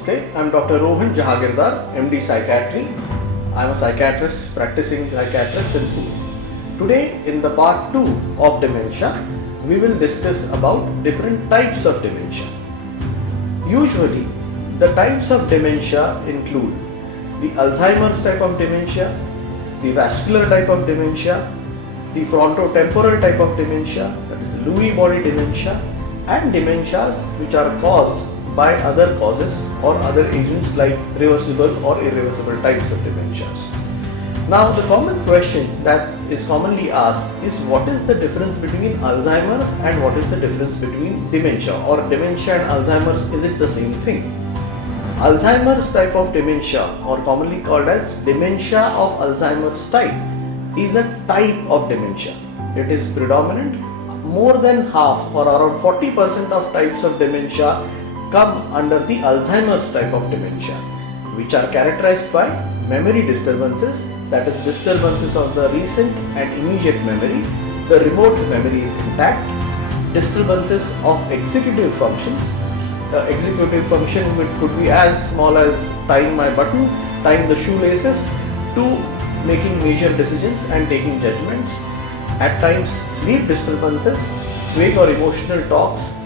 Namaste. I am Dr. Rohan Jahagirdar, MD Psychiatry. I am a psychiatrist, practicing psychiatrist in Pune. Today, in the part 2 of dementia, we will discuss about different types of dementia. Usually, the types of dementia include the Alzheimer's type of dementia, the vascular type of dementia, the frontotemporal type of dementia, that is the Lewy body dementia, and dementias which are caused by other causes or other agents like reversible or irreversible types of dementias. Now, the common question that is commonly asked is what is the difference between Alzheimer's and what is the difference between dementia, or dementia and Alzheimer's, is it the same thing? Alzheimer's type of dementia, or commonly called as dementia of Alzheimer's type, is a type of dementia. It is predominant. More than half or around 40% of types of dementia come under the Alzheimer's type of dementia, which are characterized by memory disturbances, that is disturbances of the recent and immediate memory, the remote memory is intact, disturbances of executive functions. Executive function could be as small as tying my button, tying the shoelaces, to making major decisions and taking judgments. At times, sleep disturbances, vague or emotional talks,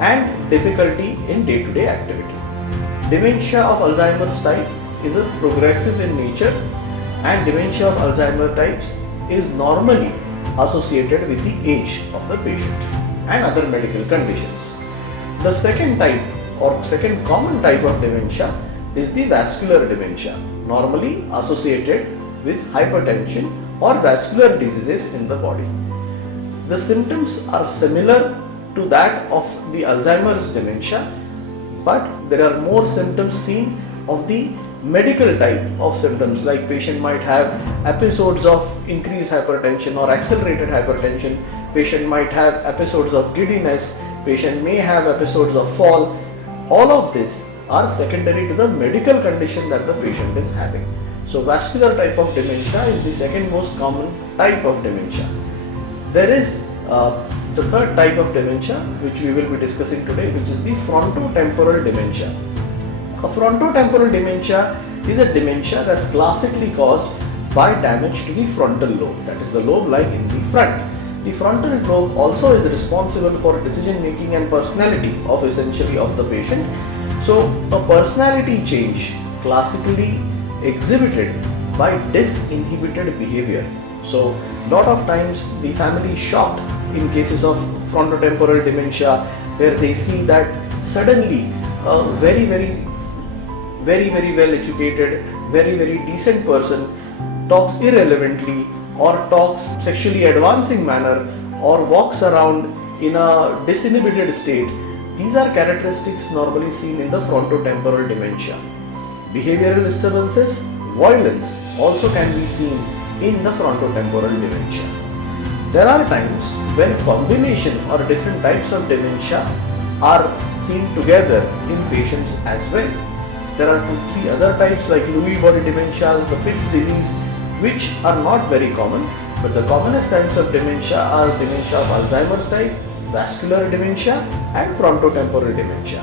and difficulty in day-to-day activity. Dementia of Alzheimer's type is a progressive in nature, and dementia of Alzheimer's types is normally associated with the age of the patient and other medical conditions. The second type or second common type of dementia is the vascular dementia, normally associated with hypertension or vascular diseases in the body. The symptoms are similar to that of the Alzheimer's dementia, but there are more symptoms seen of the medical type of symptoms, like patient might have episodes of increased hypertension or accelerated hypertension, patient might have episodes of giddiness, patient may have episodes of fall. All of these are secondary to the medical condition that the patient is having. So vascular type of dementia is the second most common type of dementia. There is the third type of dementia which we will be discussing today, which is the frontotemporal dementia. A frontotemporal dementia is a dementia that's classically caused by damage to the frontal lobe, that is the lobe lying in the front. The frontal lobe also is responsible for decision making and personality of essentially of the patient. So a personality change classically exhibited by disinhibited behavior. So lot of times the family is shocked in cases of frontotemporal dementia, where they see that suddenly a very well educated, very decent person talks irrelevantly or talks sexually advancing manner or walks around in a disinhibited state. These are characteristics normally seen in the frontotemporal dementia. Behavioral disturbances, violence also can be seen in the frontotemporal dementia. There are times when combination or different types of dementia are seen together in patients as well. There are 2-3 other types like Lewy body dementias, the Pitt's disease, which are not very common, but the commonest types of dementia are dementia of Alzheimer's type, vascular dementia, and frontotemporal dementia.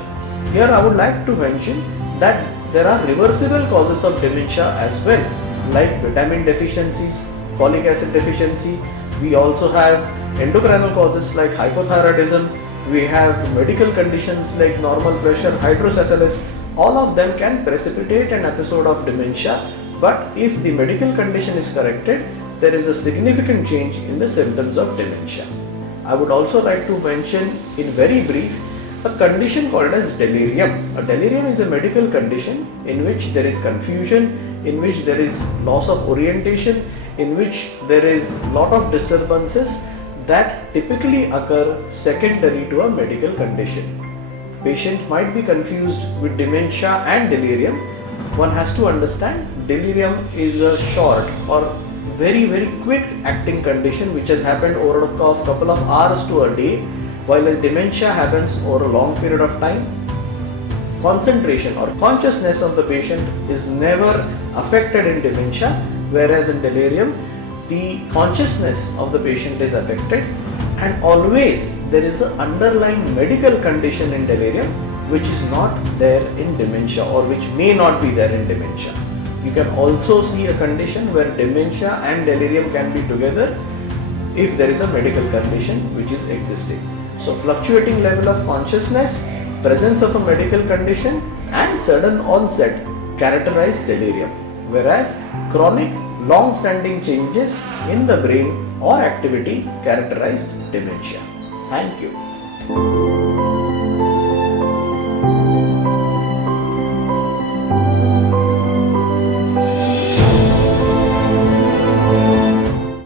Here I would like to mention that there are reversible causes of dementia as well, like vitamin deficiencies, folic acid deficiency. We also have endocrinal causes like hypothyroidism. We have medical conditions like normal pressure, hydrocephalus. All of them can precipitate an episode of dementia, but if the medical condition is corrected, there is a significant change in the symptoms of dementia. I would also like to mention in very brief a condition called as delirium. A delirium is a medical condition in which there is confusion, in which there is loss of orientation, in which there is lot of disturbances that typically occur secondary to a medical condition. Patient might be confused with dementia and delirium. One has to understand delirium is a short or very quick acting condition which has happened over a couple of hours to a day, while a dementia happens over a long period of time. Concentration or consciousness of the patient is never affected in dementia, whereas in delirium the consciousness of the patient is affected, and always there is an underlying medical condition in delirium which is not there in dementia or which may not be there in dementia. You can also see a condition where dementia and delirium can be together if there is a medical condition which is existing. So fluctuating level of consciousness, presence of a medical condition and sudden onset characterize delirium, whereas chronic long-standing changes in the brain or activity characterize dementia. Thank you.